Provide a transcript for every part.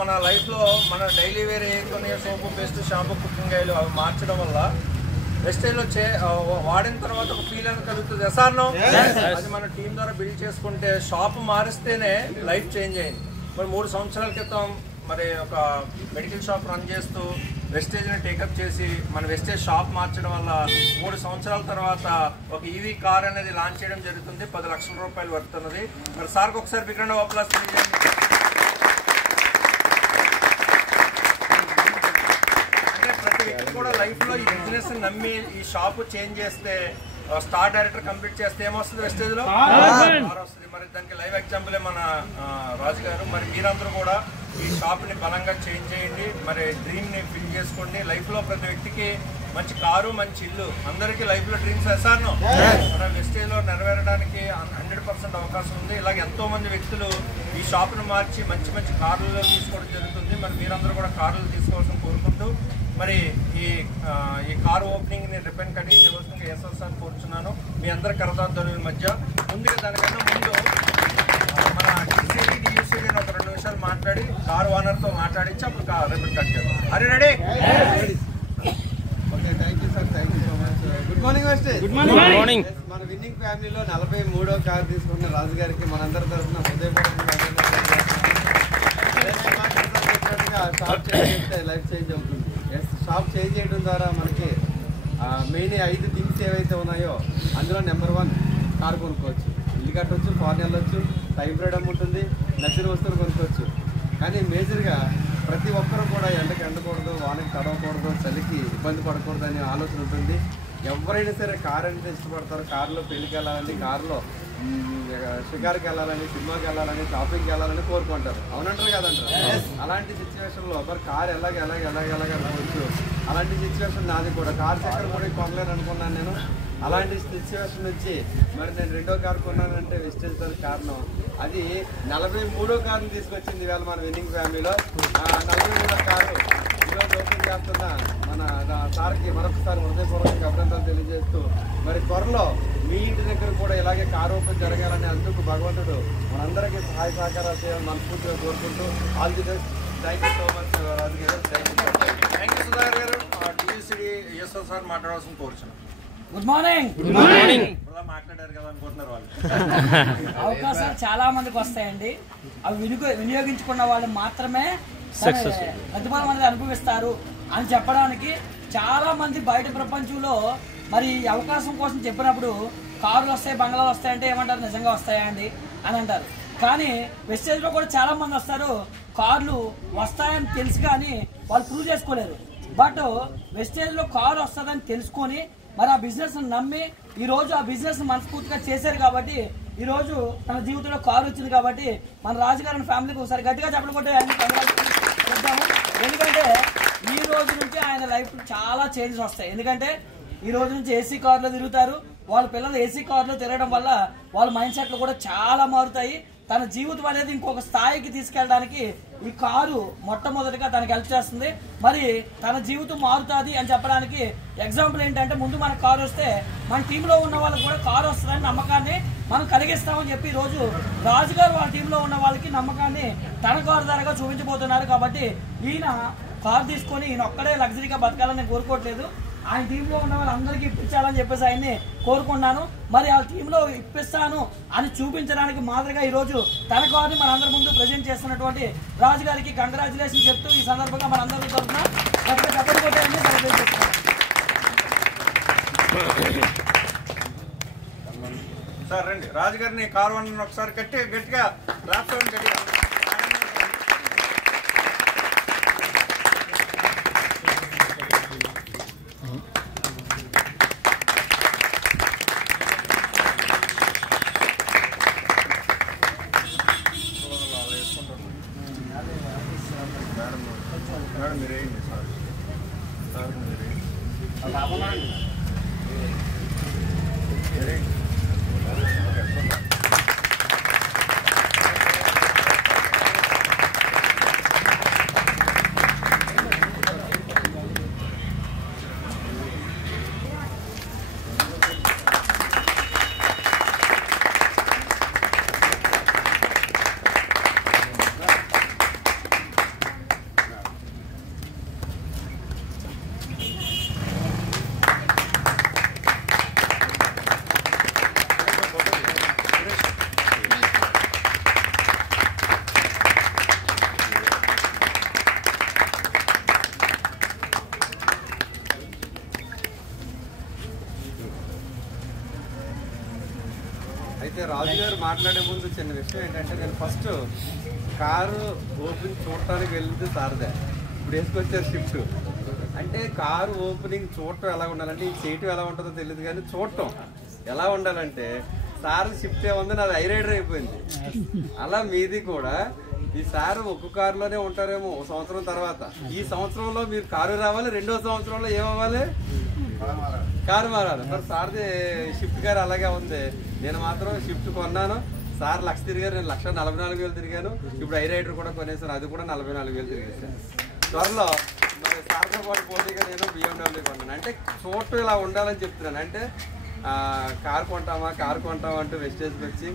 మన లైఫ్లో మన డైలీ వేర్ ఏదైతే soap paste shampoo cooking oil అవి మార్చడం వల్ల వెస్టేజ్ వచ్చే వాడిన తర్వాత ఒక ఫీల్ అనేది కలుగుతుంది. ఎసార్నో అది మన టీం ద్వారా బిల్డ్ చేసుకుంటే షాప్ మారిస్తేనే లైఫ్ చేంజ్ అయింది. మరి 3 సంవత్సరాల క్రితం మరి ఒక మెడికల్ షాప్ రన్ చేస్తూ వెస్టేజ్ని టేకప్ చేసి మన వెస్టేజ్ షాప్ మార్చడం వల్ల 3 సంవత్సరాల తర్వాత ఒక ఈవీ కార్ అనేది లాంచ్ చేయడం జరుగుతుంది. 10 లక్షల రూపాయలు వర్తున్నది. మరి సార్కి ఒకసారి బిగ్గరగా అప్లాస్ తెలియజేయండి. ప్రతి వ్యక్తి కూడా లైఫ్లో ఈ బిజినెస్ నమ్మి ఈ షాప్ చేంజ్ చేస్తే స్టార్ డైరెక్టర్ కంప్లీట్ చేస్తే ఏమొస్తుంది వెస్టేజ్లో వస్తుంది. మరి దానికి లైవ్ ఎగ్జాంపులే మన రాజు గారు. మరి మీరందరూ కూడా ఈ షాప్ని బలంగా చేంజ్ చేయండి. మరి డ్రీమ్ని ఫిల్ చేసుకోండి. లైఫ్లో ప్రతి వ్యక్తికి మంచి కారు మంచి ఇల్లు అందరికీ లైఫ్లో డ్రీమ్స్ వేస్తాను మన వెస్టేజ్లో నెరవేరడానికి 100% అవకాశం ఉంది. ఇలాగ ఎంతో మంది వ్యక్తులు ఈ షాప్ను మార్చి మంచి మంచి కార్లలో తీసుకోవడం జరుగుతుంది. మరి మీరందరూ కూడా కార్లు తీసుకోవాల్సిన కోరుకుంటూ మరి ఈ కారు ఓపెనింగ్ ని రిబ్బన్ కటింగ్ చేయవలసిందిగా ఎస్ఎస్ఆర్ కోరుచున్నాను. మీ అందరి కరతార్థుల మధ్య ముందుగా దానికన్నా ముందు మన డియూసీడీ ఒక 2 నిమిషాలు మాట్లాడి కారు ఓనర్తో మాట్లాడించి అప్పుడు రిబ్బన్ కట్ చేద్దాం. అరే ready? Okay, thank you sir, thank you so much. Good morning వెస్టేజ్. Good morning. మన విన్నింగ్ ఫ్యామిలీలో 43వ కారు తీసుకున్న రాజు గారికి మనందరి తరఫున షాప్ చేంజ్ లైఫ్ చేంజ్ అవుతుంది. షాప్ చేంజ్ చేయడం ద్వారా మనకి మెయిన్ 5 థింగ్స్ ఏవైతే ఉన్నాయో అందులో నెంబర్ 1 కారు కొనుక్కోవచ్చు, ఇల్లు కట్టవచ్చు, ఫారెన్ వెళ్ళొచ్చు, టైం ఫ్రీడమ్ ఉంటుంది, నచ్చిన వస్తువులు కొనుక్కోవచ్చు. కానీ మేజర్గా ప్రతి ఒక్కరూ కూడా ఎండకి ఎండకూడదు, వానకి తడవకూడదు, చలికి ఇబ్బంది పడకూడదు అనే ఆలోచన ఉంటుంది. ఎవరైనా సరే కారు అంటే ఇష్టపడతారు. కారులో పెళ్ళికి వెళ్ళాలని, కారులో షికార్కి వెళ్ళాలని, సినిమాకి వెళ్ళాలని, షాపింగ్కి వెళ్ళాలని కోరుకుంటారు. అవునంటారు కదంటారు. అలాంటి సిచ్యువేషన్లో మరి కారు ఎలాగవచ్చు. అలాంటి సిచ్యువేషన్ నాది కూడా. కారు చక్కెర కూడా కొనలేను అనుకున్నాను నేను. అలాంటి సిచ్యువేషన్ నుంచి మరి నేను 2వ కారు కొన్నానంటే వెస్టేజ్ కారణం అది 43వ కారుని తీసుకొచ్చింది ఇవాళ మన విన్నింగ్ ఫ్యామిలీలో. 43వ కారు ఈరోజు ఓపెన్ చేస్తున్న మన సార్కి మరొకసారి హృదయపూర్వకంగా అభినందనలు తెలియజేస్తూ మరి త్వరలో మీ ఇంటి దగ్గర కూడా ఇలాగే కారు ఓపెన్ జరగాలని అందుకు భగవంతుడు మనందరికీ సహాయ సహకారాలు చేయాలని మనస్ఫూర్తిగా కోరుకుంటూ all the best. Thank you so much Raju గారు. థ్యాంక్ యూ సుధాకర్ గారు. డియూసీడీ ఎస్ఎస్ఆర్ మాట్లాడాల్సిన కోరుచున్నాను. Good morning. Good morning. మాట్లాడారు కదా అనుకుంటున్నారు వాళ్ళు. అవకాశాలు చాలా మందికి వస్తాయండి. అవి వినియోగించుకున్న వాళ్ళు మాత్రమే ప్రతిఫలం అనేది అనుభవిస్తారు అని చెప్పడానికి చాలా మంది బయట ప్రపంచంలో మరి అవకాశం కోసం చెప్పినప్పుడు కార్లు వస్తాయి, బంగ్లాలు వస్తాయంటే ఏమంటారు, నిజంగా వస్తాయా అండి అని అంటారు. కానీ వెస్టేజ్లో కూడా చాలా మంది వస్తారు, కార్లు వస్తాయని తెలుసు కానీ వాళ్ళు ప్రూవ్ చేసుకోలేరు. బట్ వెస్టేజ్లో కారు వస్తుందని తెలుసుకొని మరి ఆ బిజినెస్ నమ్మి ఈ రోజు ఆ బిజినెస్ మనస్ఫూర్తిగా చేశారు కాబట్టి ఈ రోజు తన జీవితంలో కారు వచ్చింది. కాబట్టి మన రాజుగారి ఫ్యామిలీకి ఒకసారి గట్టిగా చెప్పడం కొట్టే చెప్తాము. ఎందుకంటే ఈ రోజు నుంచి ఆయన లైఫ్ చాలా చేంజెస్ వస్తాయి. ఎందుకంటే ఈ రోజు నుంచి ఏసీ కార్లో తిరుగుతారు. వాళ్ళ పిల్లలు ఏసీ కార్లో తిరగడం వల్ల వాళ్ళ మైండ్ సెట్లు కూడా చాలా మారుతాయి. తన జీవితం అనేది ఇంకొక స్థాయికి తీసుకెళ్ళడానికి ఈ కారు మొట్టమొదటిగా తనకి హెల్ప్ చేస్తుంది. మరి తన జీవితం మారుతుంది అని చెప్పడానికి ఎగ్జాంపుల్ ఏంటంటే, ముందు మన కారు వస్తే మన టీంలో ఉన్న వాళ్ళకి కూడా కారు వస్తుందని నమ్మకాన్ని మనం కలిగిస్తామని చెప్పి ఈరోజు రాజుగారు వాళ్ళ టీంలో ఉన్న వాళ్ళకి నమ్మకాన్ని తన కారు ధరగా చూపించబోతున్నారు. కాబట్టి ఈయన కారు తీసుకొని ఈయన ఒక్కడే లగ్జరీగా బతకాలని కోరుకోవట్లేదు. ఆయన టీంలో ఉన్న వాళ్ళందరికీ ఇప్పించాలని చెప్పేసి ఆయన్ని కోరుకున్నాను. మరి ఆ టీంలో ఇప్పిస్తాను అని చూపించడానికి మాదిరిగా ఈరోజు తన కారుని మనందరి ముందు ప్రజెంట్ చేస్తున్నటువంటి రాజు గారికి కంగ్రాచులేషన్ చెప్తూ ఈ సందర్భంగా మనందరి తరఫున చెప్పండి కొట్టాయని సెలబ్రేట్ చేస్తున్నాం. సార్ రండి, రాజు గారిని కారు అన్న ఒకసారి గట్టిగా ర్యాప్ గట్టిగా. మేడం మీరు వేయండి సార్ మీరు రాజు గారు మాట్లాడే ముందు చిన్న విషయం ఏంటంటే, నేను ఫస్ట్ కారు ఓపెనింగ్ చూడటానికి వెళ్ళింది సార్దే. ఇప్పుడు వేసుకొచ్చారు షిఫ్ట్. అంటే కారు ఓపెనింగ్ చూడటం ఎలా ఉండాలంటే, ఈ చేయటం ఎలా ఉంటుందో తెలియదు కానీ చూడటం ఎలా ఉండాలంటే, సార్ షిఫ్ట్ ఏముంది నాది ఐరైడర్ అయిపోయింది. అలా మీది కూడా ఈ సార్ ఒక్క కారులోనే ఉంటారేమో ఒక సంవత్సరం తర్వాత. ఈ సంవత్సరంలో మీరు కారు రావాలి, రెండో సంవత్సరంలో ఏమవ్వాలి, కారు మారాలి. మరి సార్ది షిఫ్ట్ గారు అలాగే ఉంది. నేను మాత్రం షిఫ్ట్ కొన్నాను, సార్ 1,00,000 తిరిగారు, నేను 1,44,000 తిరిగాను. ఇప్పుడు ఐరైడర్ కూడా కొనేసాను, అది కూడా 44,000 తిరిగేసాను. త్వరలో మరి సార్తో పాటు పోటీగా నేను BMW కొన్నాను. అంటే చోటు ఇలా ఉండాలని చెప్తున్నాను. అంటే కారు కొంటామా అంటూ వెస్టేజ్కి వచ్చి,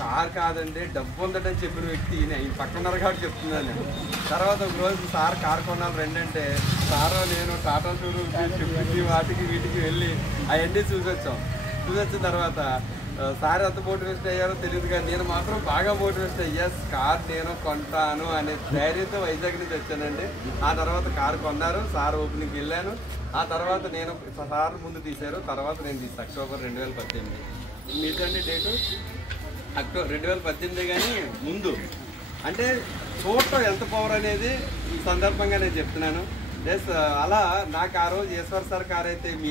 కారు కాదండి డబ్బు ఉందని చెప్పిన వ్యక్తి ఈ పక్కన్నారు కాబట్టి చెప్తున్నాను నేను. తర్వాత ఒక రోజు సార్ కారు కొన్నాను రెండంటే, సార్ నేను టాటా షోరూమ్ వాటికి వీటికి వెళ్ళి అవన్నీ చూసొచ్చిన తర్వాత సార్ ఎంత మోటివేషన్ అయ్యారో తెలియదు కానీ నేను మాత్రం బాగా మోటివేషన్ అయ్యా. కార్ నేను కొంటాను అనే ధైర్యంతో వైజాగ్ నుంచి వచ్చానండి. ఆ తర్వాత కారు కొన్నారు, సార్ ఓపెనింగ్కి వెళ్ళాను. ఆ తర్వాత నేను సార్ ముందు తీశారు, తర్వాత నేను తీసాను అక్టోబర్ 2018. మీదండి డేటు అక్టోబర్ 2018 కానీ ముందు. అంటే చూడటం ఎంత పవర్ అనేది ఈ సందర్భంగా నేను చెప్తున్నాను. అలా నాకు ఆ రోజు ఈశ్వర్ సార్ కార్ అయితే మీ